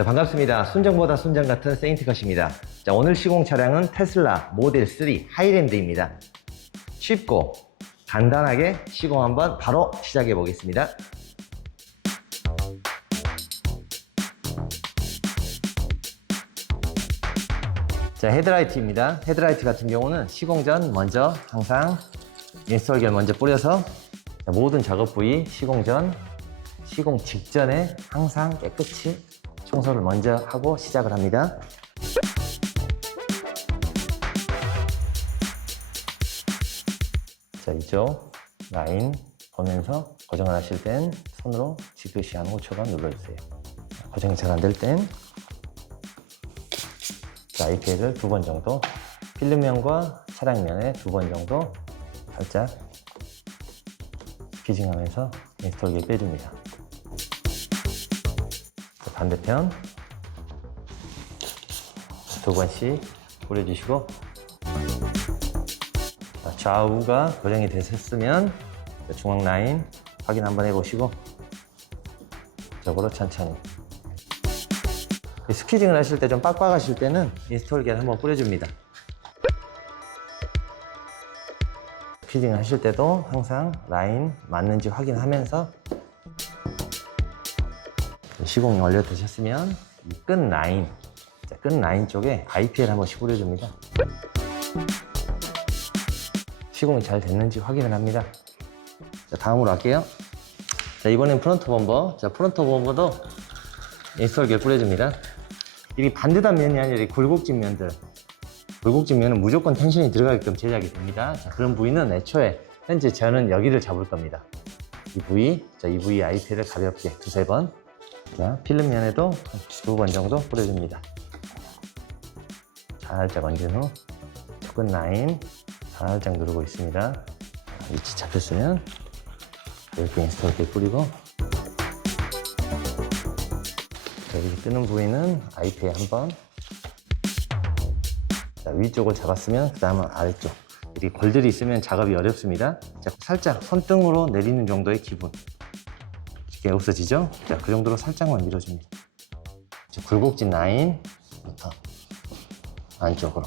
자, 반갑습니다. 순정보다 순정 같은 세인트컷입니다. 자, 오늘 시공 차량은 테슬라 모델 3 하이랜드입니다. 쉽고 간단하게 시공 한번 바로 시작해 보겠습니다. 자, 헤드라이트입니다. 헤드라이트 같은 경우는 시공 전 먼저 항상 인스톨기를 먼저 뿌려서 모든 작업 부위 시공 전, 시공 직전에 항상 깨끗이 청소를 먼저 하고 시작을 합니다. 자, 이쪽 라인 보면서 고정을 하실 땐 손으로 지그시 한 5초간 눌러주세요. 고정이 잘 안 될 땐 IPL을 2번 정도, 필름면과 차량면에 2번 정도 살짝 피징하면서 인스톨기를 빼줍니다. 반대편 2번씩 뿌려주시고, 좌우가 고정이 됐으면 중앙 라인 확인 한번 해보시고 이쪽으로 천천히. 스퀴징을 하실 때 좀 빡빡하실 때는 인스톨기를 한번 뿌려줍니다. 스퀴징을 하실 때도 항상 라인 맞는지 확인하면서, 시공이 완료되셨으면 끝 라인, 끝 라인 쪽에 IPL 한 번씩 뿌려줍니다. 시공이 잘 됐는지 확인을 합니다. 자, 다음으로 할게요. 자, 이번엔 프론트 범버. 자, 프론트 범버도 인스톨기를 뿌려줍니다. 이게 반듯한 면이 아니라 굴곡진 면들, 굴곡진 면은 무조건 텐션이 들어가게끔 제작이 됩니다. 자, 그런 부위는 애초에 현재 저는 여기를 잡을 겁니다. 이 부위, 자, 이 부위 IPL을 가볍게 2-3번. 자, 필름 면에도 2번 정도 뿌려줍니다. 살짝 얹은 후 끝 라인 살짝 누르고 있습니다. 위치 잡혔으면 이렇게 인스톨기 뿌리고, 이렇게 뜨는 부위는 IPL 한번. 자, 위쪽을 잡았으면 그 다음은 아래쪽. 이렇게 골들이 있으면 작업이 어렵습니다. 자, 살짝 손등으로 내리는 정도의 기분. 이렇게 없어지죠? 자, 그 정도로 살짝만 밀어줍니다. 자, 굴곡진 라인부터 안쪽으로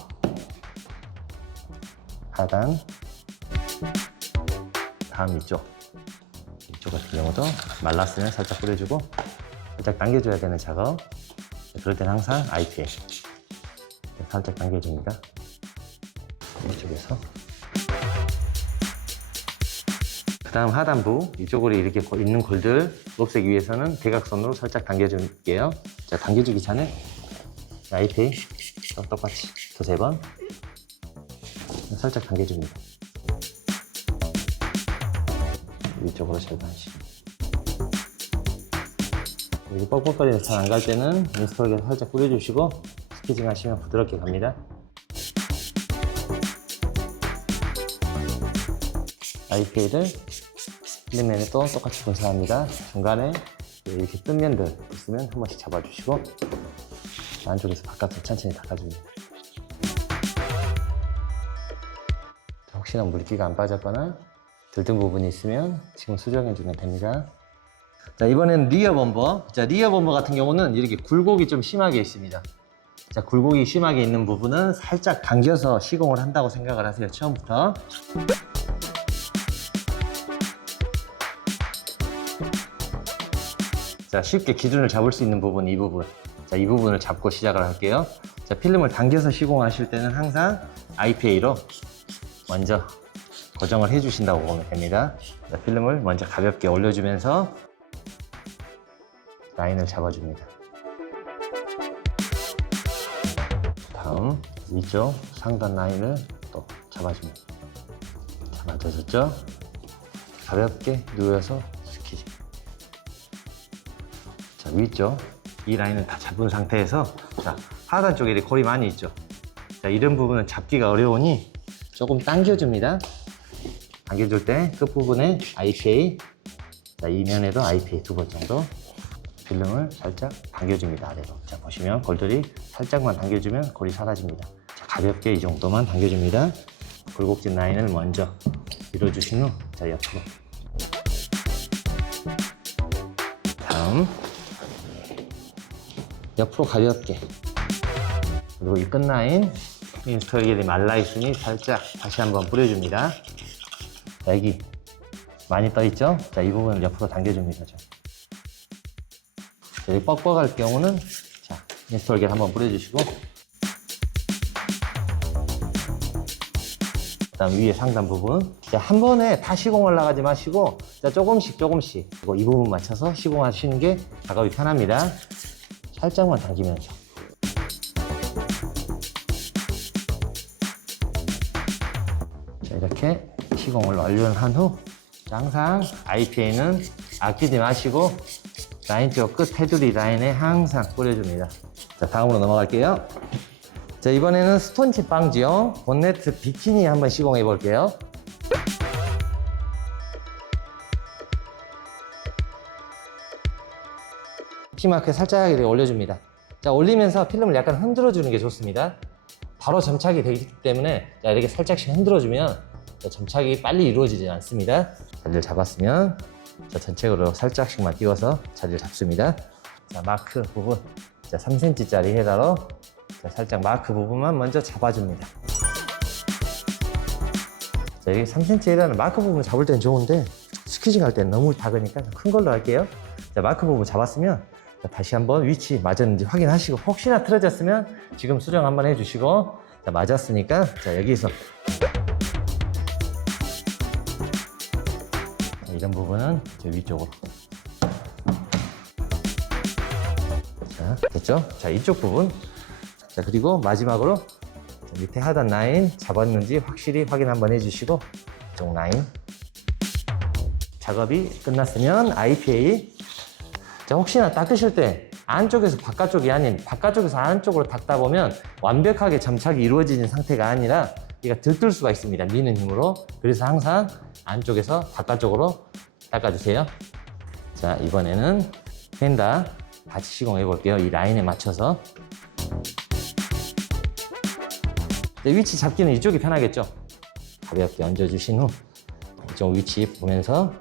하단, 다음 이쪽 같은 경우도 말랐으면 살짝 뿌려주고 살짝 당겨줘야 되는 작업. 그럴 때는 항상 IPL 살짝 당겨줍니다. 이쪽에서 그 다음 하단부 이쪽으로 이렇게 있는 골들 없애기 위해서는 대각선으로 살짝 당겨줄게요. 자, 당겨주기 전에 IPL 똑같이 2-3번 살짝 당겨줍니다. 이쪽으로 절반씩. 여기 뻑뻑거리는 잘 안 갈 때는 인스톨기 살짝 뿌려주시고 스퀴징 하시면 부드럽게 갑니다. IPL을 필름면에 또 똑같이 분사합니다. 중간에 이렇게 뜬 면들 있으면 한 번씩 잡아주시고 안쪽에서 바깥으로 천천히 닦아줍니다. 혹시나 물기가 안 빠졌거나 들뜬 부분이 있으면 지금 수정해주면 됩니다. 자, 이번엔 리어 범버. 자, 리어 범버 같은 경우는 이렇게 굴곡이 좀 심하게 있습니다. 자, 굴곡이 심하게 있는 부분은 살짝 당겨서 시공을 한다고 생각을 하세요, 처음부터. 자, 쉽게 기준을 잡을 수 있는 부분, 이 부분. 자, 이 부분을 잡고 시작을 할게요. 자, 필름을 당겨서 시공하실 때는 항상 IPA로 먼저 고정을 해주신다고 보면 됩니다. 자, 필름을 먼저 가볍게 올려주면서 라인을 잡아줍니다. 다음 위쪽 상단 라인을 또 잡아줍니다. 잡아주셨죠? 가볍게 누워서 스키지. 자, 위쪽 이 라인을 다 잡은 상태에서, 자, 하단 쪽에 골이 많이 있죠. 자, 이런 부분은 잡기가 어려우니 조금 당겨줍니다. 당겨줄 때 끝부분에 IPA, 자, 이 면에도 IPA 2번 정도 필름을 살짝 당겨줍니다. 아래로. 자, 보시면 골들이 살짝만 당겨주면 골이 사라집니다. 자, 가볍게 이 정도만 당겨줍니다. 굴곡진 라인을 먼저 밀어주신 후, 자, 옆으로. 다음 옆으로 가볍게. 그리고 이 끝라인 인스톨 겔이 말라있으니 살짝 다시 한번 뿌려줍니다. 여기 많이 떠있죠? 자, 이 부분을 옆으로 당겨줍니다. 여기 뻑뻑할 경우는 자, 인스톨 겔 한번 뿌려주시고, 그 다음 위에 상단 부분. 자, 한 번에 다 시공을 나가지 마시고, 자, 조금씩 그리고 이 부분 맞춰서 시공하시는 게 작업이 편합니다. 살짝만 당기면서. 자, 이렇게 시공을 완료한 후, 자, 항상 IPA는 아끼지 마시고 라인 쪽 끝 테두리 라인에 항상 뿌려줍니다. 자, 다음으로 넘어갈게요. 자, 이번에는 스톤칩 방지용 본네트 비키니 한번 시공해 볼게요. P마크에 살짝 이렇게 올려줍니다. 자, 올리면서 필름을 약간 흔들어 주는 게 좋습니다. 바로 점착이 되기 때문에 자, 이렇게 살짝씩 흔들어 주면 점착이 빨리 이루어지지 않습니다. 자리를 잡았으면 자, 전체적으로 살짝씩만 띄워서 자리를 잡습니다. 자, 마크 부분 자, 3cm짜리 헤더로 자, 살짝 마크 부분만 먼저 잡아줍니다. 자, 여기 3cm 헤더는 마크 부분 잡을 땐 좋은데 스퀴징 할 땐 너무 작으니까 큰 걸로 할게요. 자, 마크 부분 잡았으면 자, 다시 한번 위치 맞았는지 확인하시고, 혹시나 틀어졌으면 지금 수정 한번 해주시고, 자, 맞았으니까 자, 여기서 이런 부분은 저 위쪽으로. 자, 됐죠? 자, 이쪽 부분. 자, 그리고 마지막으로 자, 밑에 하단 라인 잡았는지 확실히 확인 한번 해주시고, 이쪽 라인. 작업이 끝났으면 IPA. 자, 혹시나 닦으실 때 안쪽에서 바깥쪽이 아닌 바깥쪽에서 안쪽으로 닦다 보면 완벽하게 점착이 이루어지는 상태가 아니라 얘가 들뜰 수가 있습니다. 미는 힘으로. 그래서 항상 안쪽에서 바깥쪽으로 닦아주세요. 자, 이번에는 펜다 같이 시공해 볼게요. 이 라인에 맞춰서. 위치 잡기는 이쪽이 편하겠죠? 가볍게 얹어주신 후 이쪽 위치 보면서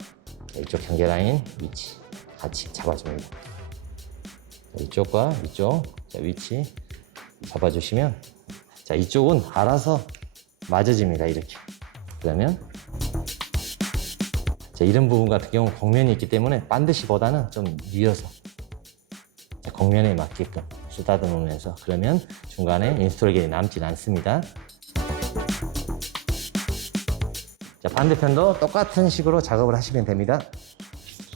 이쪽 경계 라인 위치 같이 잡아줍니다. 이쪽과 이쪽 자, 위치 잡아주시면 자, 이쪽은 알아서 맞아집니다. 이렇게. 그러면 자, 이런 부분 같은 경우는 곡면이 있기 때문에 반드시보다는 좀 뉘어서 자, 곡면에 맞게끔 쓰다듬 으면서, 그러면 중간에 인스톨 겔이 남진 않습니다. 자, 반대편도 똑같은 식으로 작업을 하시면 됩니다.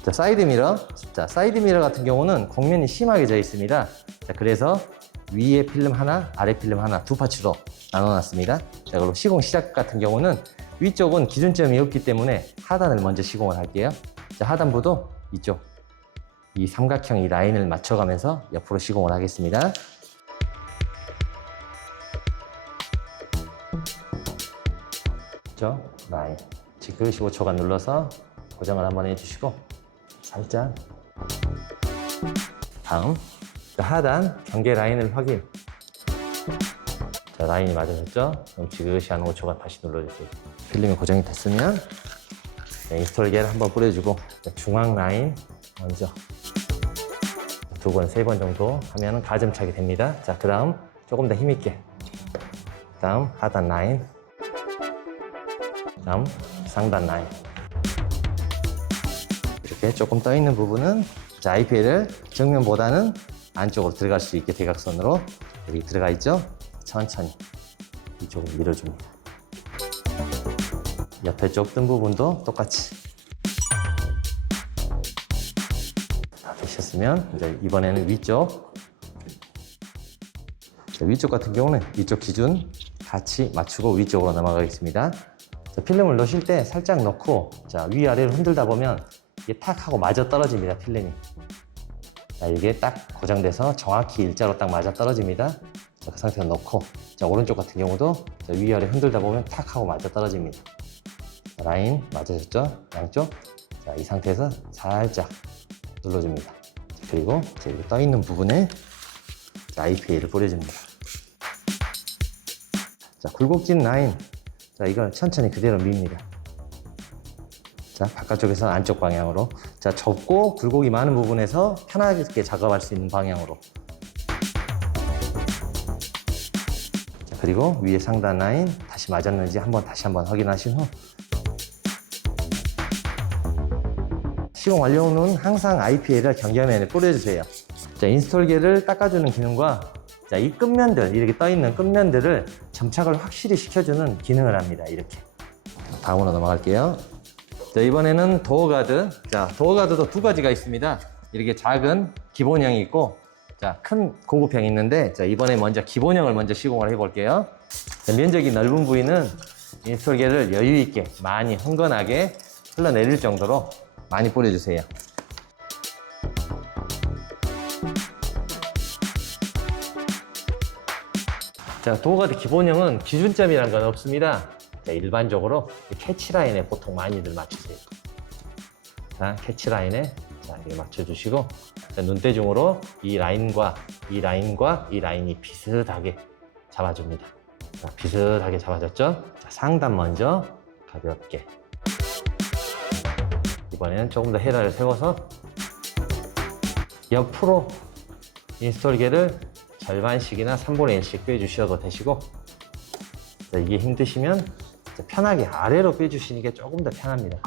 자, 사이드 미러. 자, 사이드 미러 같은 경우는 곡면이 심하게 져 있습니다. 자, 그래서 위에 필름 하나, 아래 필름 하나 두 파츠로 나눠 놨습니다. 자, 그리고 시공 시작 같은 경우는 위쪽은 기준점이 없기 때문에 하단을 먼저 시공을 할게요. 자, 하단부도 이쪽 이 삼각형 이 라인을 맞춰가면서 옆으로 시공을 하겠습니다. 그렇죠? 라인 지그시 15초간 눌러서 고정을 한번 해주시고, 살짝 다음 하단 경계 라인을 확인. 자, 라인이 맞아졌죠? 그럼 지그시 한 5초간 다시 눌러주세요. 필름이 고정이 됐으면 인스톨 겔 한번 뿌려주고, 중앙 라인 먼저 2번, 3번 정도 하면 가점착이 됩니다. 자, 그 다음 조금 더 힘있게, 그 다음 하단 라인, 그 다음 상단 라인. 이렇게 조금 떠있는 부분은 IPA를 정면보다는 안쪽으로 들어갈 수 있게 대각선으로 여기 들어가 있죠? 천천히 이쪽으로 밀어줍니다. 옆에 쪽 뜬 부분도 똑같이. 다 되셨으면 이제 이번에는 위쪽. 자, 위쪽 같은 경우는 이쪽 기준 같이 맞추고 위쪽으로 넘어가겠습니다. 자, 필름을 넣으실 때 살짝 넣고 자, 위아래로 흔들다 보면 이게 탁 하고 맞아 떨어집니다. 필름이. 자, 이게 딱 고정돼서 정확히 일자로 딱 맞아 떨어집니다. 자, 그 상태로 넣고, 자, 오른쪽 같은 경우도 자, 위아래 흔들다 보면 탁 하고 맞아 떨어집니다. 자, 라인 맞아졌죠? 양쪽. 자, 이 상태에서 살짝 눌러줍니다. 그리고 자, 여기 떠 있는 부분에 자, IPA를 뿌려줍니다. 자, 굴곡진 라인. 자, 이걸 천천히 그대로 밉니다. 자, 바깥쪽에서 안쪽 방향으로. 자, 좁고 굴곡이 많은 부분에서 편하게 작업할 수 있는 방향으로. 그리고 위에 상단 라인 다시 맞았는지 다시 한번 확인하신 후 시공 완료 후는 항상 IPA를 경계면에 뿌려주세요. 자, 인스톨기를 닦아주는 기능과 자, 이 끝면들, 이렇게 떠있는 끝면들을 점착을 확실히 시켜주는 기능을 합니다. 이렇게. 다음으로 넘어갈게요. 자, 이번에는 도어가드. 자, 도어가드도 두 가지가 있습니다. 이렇게 작은 기본형이 있고, 자, 큰 고급형이 있는데, 자, 이번에 먼저 기본형을 먼저 시공을 해볼게요. 자, 면적이 넓은 부위는 인스톨기를 여유있게 많이 흥건하게 흘러내릴 정도로 많이 뿌려주세요. 자, 도어가드 기본형은 기준점이라는 건 없습니다. 자, 일반적으로 캐치라인에 보통 많이들 맞추세요. 자, 캐치라인에 자, 이렇게 맞춰주시고, 자, 눈대중으로 이 라인과 이 라인과 이 라인이 비슷하게 잡아줍니다. 자, 비슷하게 잡아줬죠? 자, 상단 먼저 가볍게. 이번에는 조금 더 헤라를 세워서 옆으로 인스톨기를 절반씩이나 3분의 1씩 빼주셔도 되시고, 자, 이게 힘드시면 편하게 아래로 빼주시는 게 조금 더 편합니다.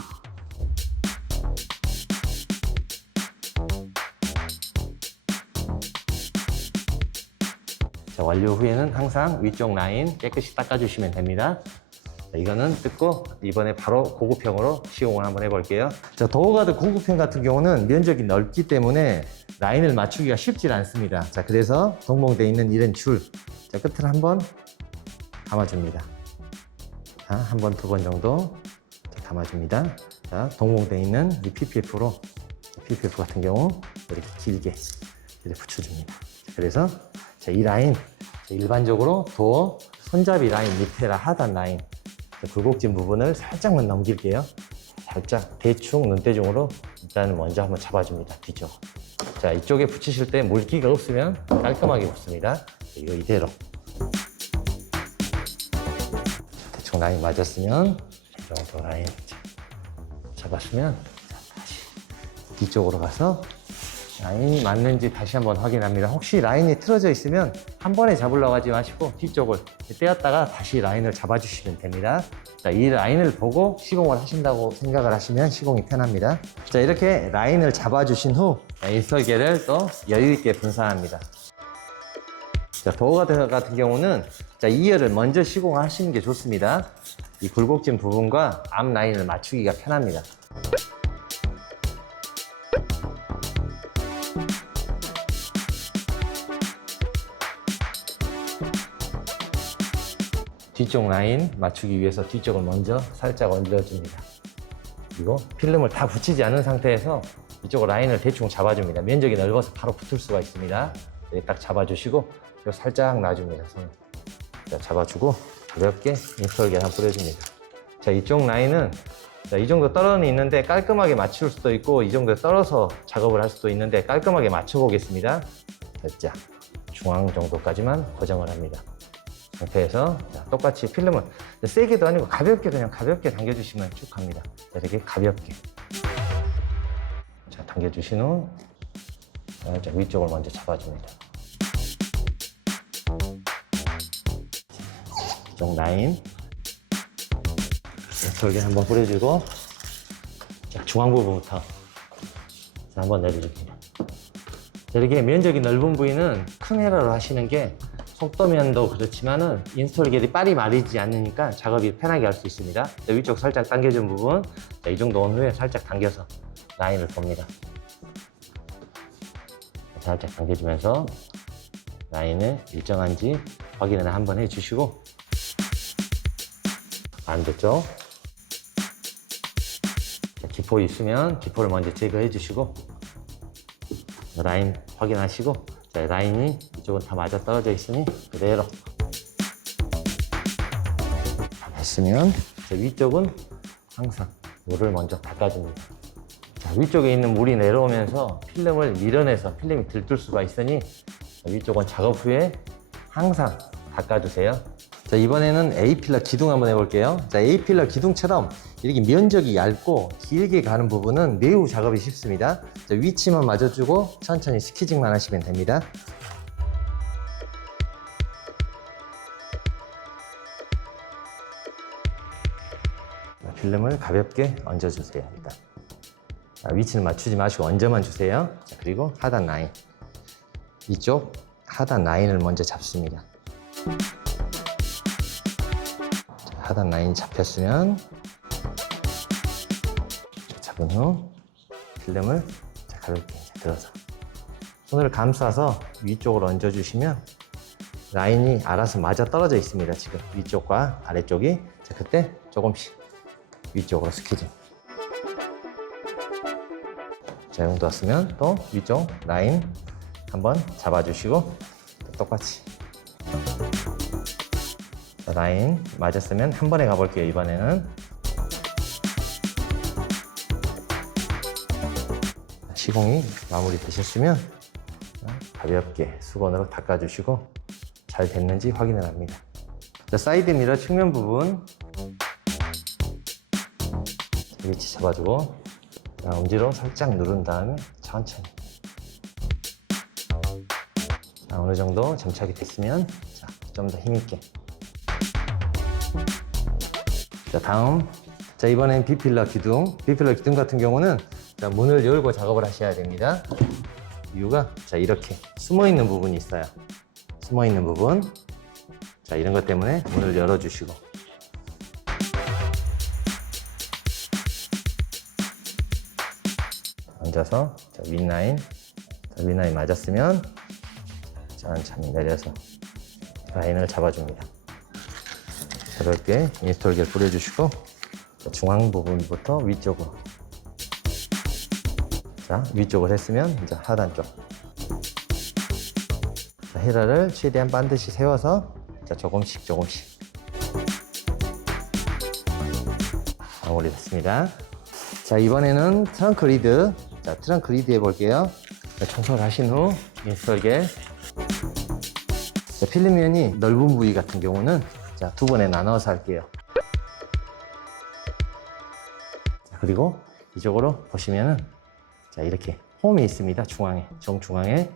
자, 완료 후에는 항상 위쪽 라인 깨끗이 닦아주시면 됩니다. 자, 이거는 뜯고 이번에 바로 고급형으로 시공을 한번 해볼게요. 자, 도어가드 고급형 같은 경우는 면적이 넓기 때문에 라인을 맞추기가 쉽지 않습니다. 자, 그래서 동봉되어 있는 이런 줄, 자, 끝을 한번 감아줍니다. 자, 한 번, 두 번 정도 감아줍니다. 자, 동봉되어 있는 이 PPF로, PPF 같은 경우 이렇게 길게 이렇게 붙여줍니다. 그래서 자, 이 라인, 일반적으로 도어 손잡이 라인 밑에라 하단 라인, 굴곡진 부분을 살짝만 넘길게요. 살짝 대충 눈대중으로 일단 먼저 한번 잡아줍니다. 뒤쪽. 자, 이쪽에 붙이실 때 물기가 없으면 깔끔하게 붙습니다. 이거 이대로. 대충 라인 맞았으면 이 정도 라인 잡았으면 자, 다시 뒤쪽으로 가서 라인이 맞는지 다시 한번 확인합니다. 혹시 라인이 틀어져 있으면 한 번에 잡으려고 하지 마시고 뒤쪽을 떼었다가 다시 라인을 잡아주시면 됩니다. 자, 이 라인을 보고 시공을 하신다고 생각을 하시면 시공이 편합니다. 자, 이렇게 라인을 잡아주신 후 인스톨기를 또 여유있게 분사합니다. 자, 도어가드 같은 경우는 자, 2열을 먼저 시공하시는 게 좋습니다. 이 굴곡진 부분과 앞 라인을 맞추기가 편합니다. 뒤쪽 라인 맞추기 위해서 뒤쪽을 먼저 살짝 얹어줍니다. 그리고 필름을 다 붙이지 않은 상태에서 이쪽 라인을 대충 잡아줍니다. 면적이 넓어서 바로 붙을 수가 있습니다. 이렇게 딱 잡아주시고 이거 살짝 놔줍니다. 손을. 자, 잡아주고 가볍게 인스톨기를 한번 뿌려줍니다. 자, 이쪽 라인은 자, 이 정도 떨어는 있는데 깔끔하게 맞출 수도 있고 이 정도 떨어서 작업을 할 수도 있는데 깔끔하게 맞춰보겠습니다. 살짝 중앙 정도까지만 고정을 합니다. 상태에서 자, 똑같이 필름은 세게도 아니고 가볍게 그냥 가볍게 당겨주시면 쭉 갑니다. 이렇게 가볍게 자, 당겨주신 후 살짝 위쪽을 먼저 잡아줍니다. 이쪽 라인 돌게 한번 뿌려주고 자, 중앙 부분부터 자, 한번 내려줍니다. 이렇게 면적이 넓은 부위는 큰 헤라로 하시는 게 속도면도 그렇지만은 인스톨기들이 빨리 마르지 않으니까 작업이 편하게 할 수 있습니다. 자, 위쪽 살짝 당겨준 부분, 자, 이 정도 온 후에 살짝 당겨서 라인을 봅니다. 살짝 당겨주면서 라인을 일정한지 확인을 한번 해주시고 반대쪽 자, 기포 있으면 기포를 먼저 제거해 주시고 라인 확인하시고 자, 라인이 이쪽은 다 맞아 떨어져 있으니 그대로 했으면 자, 위쪽은 항상 물을 먼저 닦아줍니다. 자, 위쪽에 있는 물이 내려오면서 필름을 밀어내서 필름이 들뜰 수가 있으니 자, 위쪽은 작업 후에 항상 닦아주세요. 자, 이번에는 A필러 기둥 한번 해볼게요. 자, A필러 기둥처럼 이렇게 면적이 얇고 길게 가는 부분은 매우 작업이 쉽습니다. 자, 위치만 맞아주고 천천히 스키징만 하시면 됩니다. 필름을 가볍게 얹어주세요. 일단 위치는 맞추지 마시고 얹어만 주세요. 자, 그리고 하단 라인, 이쪽 하단 라인을 먼저 잡습니다. 자, 하단 라인 잡혔으면 잡은 후 필름을 가볍게 들어서 손을 감싸서 위쪽으로 얹어주시면 라인이 알아서 맞아 떨어져 있습니다. 지금 위쪽과 아래쪽이. 자, 그때 조금씩 위쪽으로 스퀴징. 자, 이 정도 왔으면 또 위쪽 라인 한번 잡아주시고 또 똑같이. 자, 라인 맞았으면 한 번에 가볼게요. 이번에는 시공이 마무리 되셨으면 가볍게 수건으로 닦아주시고 잘 됐는지 확인을 합니다. 자, 사이드 미러 측면 부분 위치 잡아주고 엄지로 살짝 누른 다음에 천천히. 자, 어느 정도 점착이 됐으면 좀 더 힘있게. 자, 다음. 자, 이번엔 B필러 기둥. B필러 기둥 같은 경우는 자, 문을 열고 작업을 하셔야 됩니다. 이유가 자, 이렇게 숨어있는 부분이 있어요. 숨어있는 부분. 자, 이런 것 때문에 문을 열어주시고 얹어서 자, 윗라인. 자, 윗라인 맞았으면 천천히 내려서 라인을 잡아줍니다. 가볍게 인스톨겔 뿌려주시고 자, 중앙 부분부터 위쪽으로. 자, 위쪽을 했으면 이제 하단 쪽. 자, 헤라를 최대한 반드시 세워서 자, 조금씩 마무리 됐습니다. 자, 이번에는 트렁크 리드. 자, 트렁크 리드 해볼게요. 자, 청소를 하신 후 인스톨겔. 자, 필름면이 넓은 부위 같은 경우는 자, 두 번에 나눠서 할게요. 자, 그리고 이쪽으로 보시면은 자, 이렇게 홈이 있습니다. 중앙에, 정중앙에.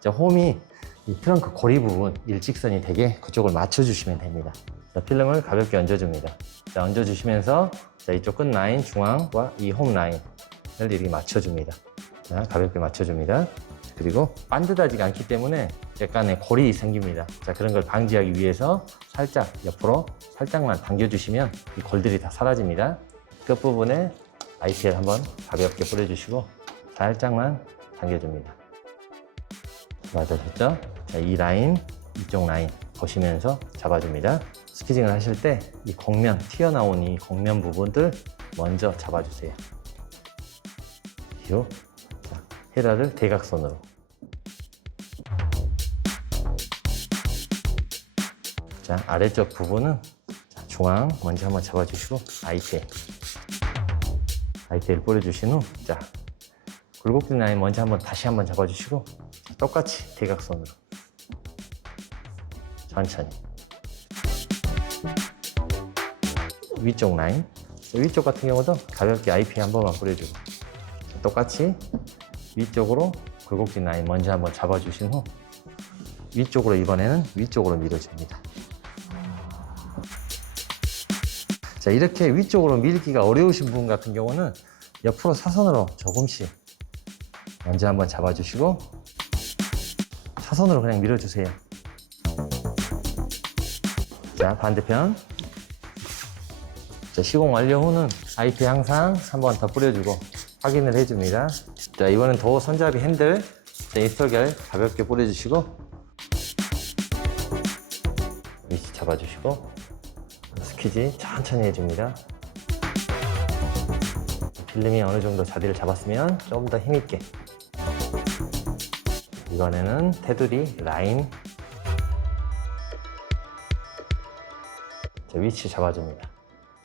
자, 홈이 이 트렁크 고리 부분 일직선이 되게 그쪽을 맞춰주시면 됩니다. 자, 필름을 가볍게 얹어줍니다. 자, 얹어주시면서 자, 이쪽 끝 라인 중앙과 이 홈 라인을 이렇게 맞춰줍니다. 자, 가볍게 맞춰줍니다. 그리고 반듯하지가 않기 때문에 약간의 골이 생깁니다. 자, 그런 걸 방지하기 위해서 살짝 옆으로 살짝만 당겨주시면 이 골들이 다 사라집니다. 끝부분에 IPL 한번 가볍게 뿌려주시고 살짝만 당겨줍니다. 맞으셨죠? 자, 이 라인, 이쪽 라인 보시면서 잡아줍니다. 스퀴징을 하실 때 이 곡면, 튀어나온 이 곡면 부분들 먼저 잡아주세요. 그리고 자, 헤라를 대각선으로. 자, 아래쪽 부분은 자, 중앙 먼저 한번 잡아주시고 IPL 뿌려주신 후 자, 굴곡진 라인 먼저 다시 한번 잡아주시고 자, 똑같이 대각선으로 천천히. 위쪽 라인. 위쪽 같은 경우도 가볍게 IP 한 번만 뿌려주고 자, 똑같이 위쪽으로 굴곡진 라인 먼저 한번 잡아주신 후 위쪽으로 이번에는 위쪽으로 밀어줍니다. 자, 이렇게 위쪽으로 밀기가 어려우신 분 같은 경우는 옆으로 사선으로 조금씩 먼저 한번 잡아주시고 사선으로 그냥 밀어주세요. 자, 반대편. 자, 시공 완료 후는 IP 항상 한 번 더 뿌려주고 확인을 해줍니다. 자, 이번엔 도어 손잡이 핸들. 자, 인스톨겔 가볍게 뿌려주시고 위치 잡아주시고 스퀴지 천천히 해줍니다. 필름이 어느 정도 자리를 잡았으면 좀 더 힘있게. 이번에는 테두리 라인. 자, 위치 잡아줍니다.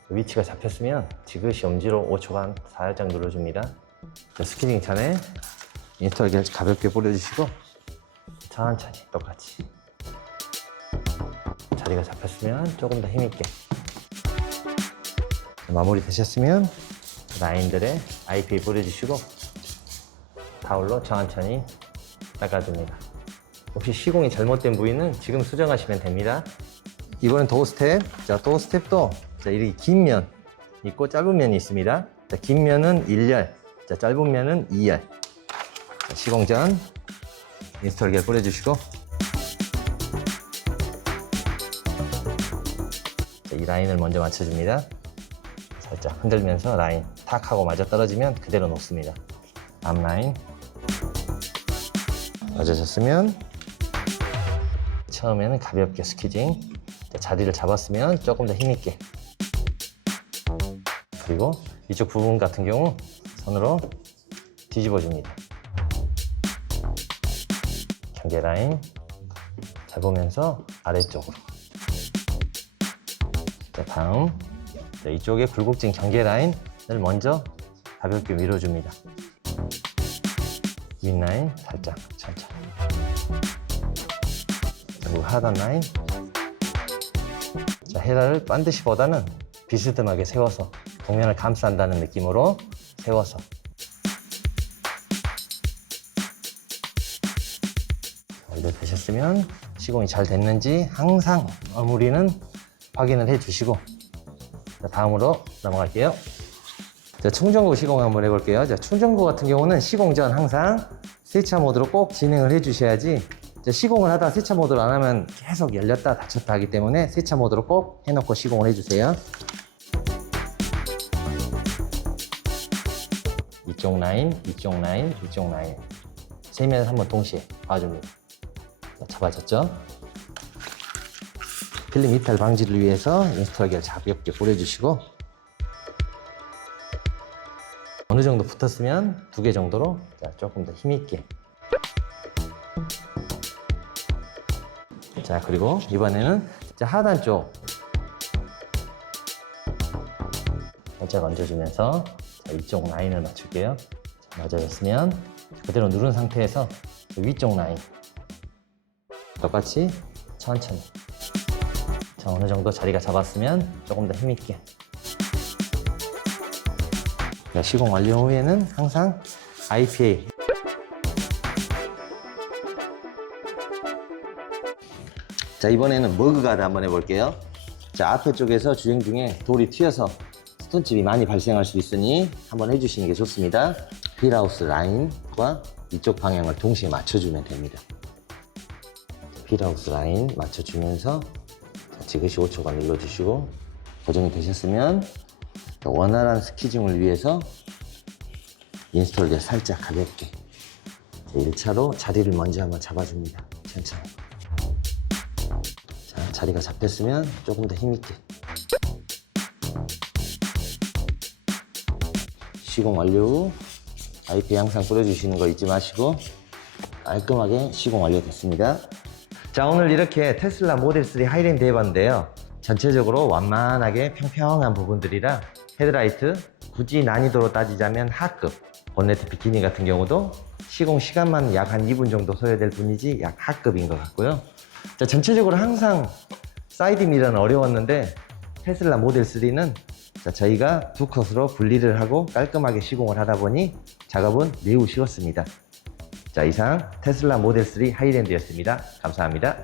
위치가 잡혔으면 지그시 엄지로 5초간 살짝 눌러줍니다. 자, 스퀴징 전에 인스톨겔 가볍게 뿌려주시고 천천히 똑같이. 자리가 잡혔으면 조금 더 힘있게. 마무리 되셨으면 라인들에 IP 뿌려주시고 타올로 천천히 닦아줍니다. 혹시 시공이 잘못된 부위는 지금 수정하시면 됩니다. 이번엔 도어 스텝. 자, 도어 스텝도 자, 이렇게 긴 면 있고 짧은 면이 있습니다. 자, 긴 면은 1열, 자, 짧은 면은 2열. 자, 시공 전 인스톨기를 뿌려주시고, 자, 이 라인을 먼저 맞춰줍니다. 살짝 흔들면서 라인 탁 하고 맞아 떨어지면 그대로 놓습니다. 앞라인 맞아졌으면 처음에는 가볍게 스퀴징, 자리를 잡았으면 조금 더 힘있게, 그리고 이쪽 부분 같은 경우 손으로 뒤집어 줍니다. 경계 라인 잡으면서 아래쪽으로. 자, 다음 이쪽에 굴곡진 경계 라인을 먼저 가볍게 밀어줍니다. 윗라인 살짝 천천히. 그리고 하단 라인. 자, 헤라를 반드시 보다는 비스듬하게 세워서 동면을 감싼다는 느낌으로 세워서. 완료되셨으면 시공이 잘 됐는지 항상 마무리는 확인을 해주시고, 자, 다음으로 넘어갈게요. 자, 충전구 시공 한번 해볼게요. 자, 충전구 같은 경우는 시공 전 항상 세차 모드로 꼭 진행을 해주셔야지, 자, 시공을 하다 세차 모드로 안 하면 계속 열렸다 닫혔다 하기 때문에 세차 모드로 꼭 해놓고 시공을 해주세요. 이쪽 라인, 이쪽 라인, 이쪽 라인 세 면을 한번 동시에 봐줍니다. 자, 잡아졌죠? 필름 이탈 방지를 위해서 인스톨기를 가볍게 뿌려주시고, 어느 정도 붙었으면 2개 정도로, 자, 조금 더 힘있게. 자, 그리고 이번에는 자, 하단 쪽 살짝 얹어주면서, 자, 이쪽 라인을 맞출게요. 자, 맞아졌으면 그대로 누른 상태에서 위쪽 라인 똑같이 천천히. 자, 어느 정도 자리가 잡았으면 조금 더 힘있게. 자, 시공 완료 후에는 항상 IPA. 자, 이번에는 머그가드 한번 해볼게요. 자, 앞에 쪽에서 주행 중에 돌이 튀어서 스톤칩이 많이 발생할 수 있으니 한번 해주시는 게 좋습니다. 휠하우스 라인과 이쪽 방향을 동시에 맞춰주면 됩니다. 휠하우스 라인 맞춰주면서 지그시 5초간 눌러주시고, 고정이 되셨으면 원활한 스퀴징을 위해서 인스톨기를 살짝 가볍게 1차로 자리를 먼저 한번 잡아줍니다. 천천히. 자, 자리가 잡혔으면 조금 더 힘있게. 시공 완료 후 IP 항상 뿌려주시는 거 잊지 마시고 깔끔하게 시공 완료됐습니다. 자, 오늘 이렇게 테슬라 모델 3 하이랜드 해봤는데요. 전체적으로 완만하게 평평한 부분들이라 헤드라이트, 굳이 난이도로 따지자면 하급, 본네트 비키니 같은 경우도 시공 시간만 약 한 2분 정도 소요될 뿐이지 약 하급인 것 같고요. 자, 전체적으로 항상 사이드 미러는 어려웠는데 테슬라 모델 3는 자, 저희가 두 컷으로 분리를 하고 깔끔하게 시공을 하다 보니 작업은 매우 쉬웠습니다. 자, 이상 테슬라 모델 3 하이랜드였습니다. 감사합니다.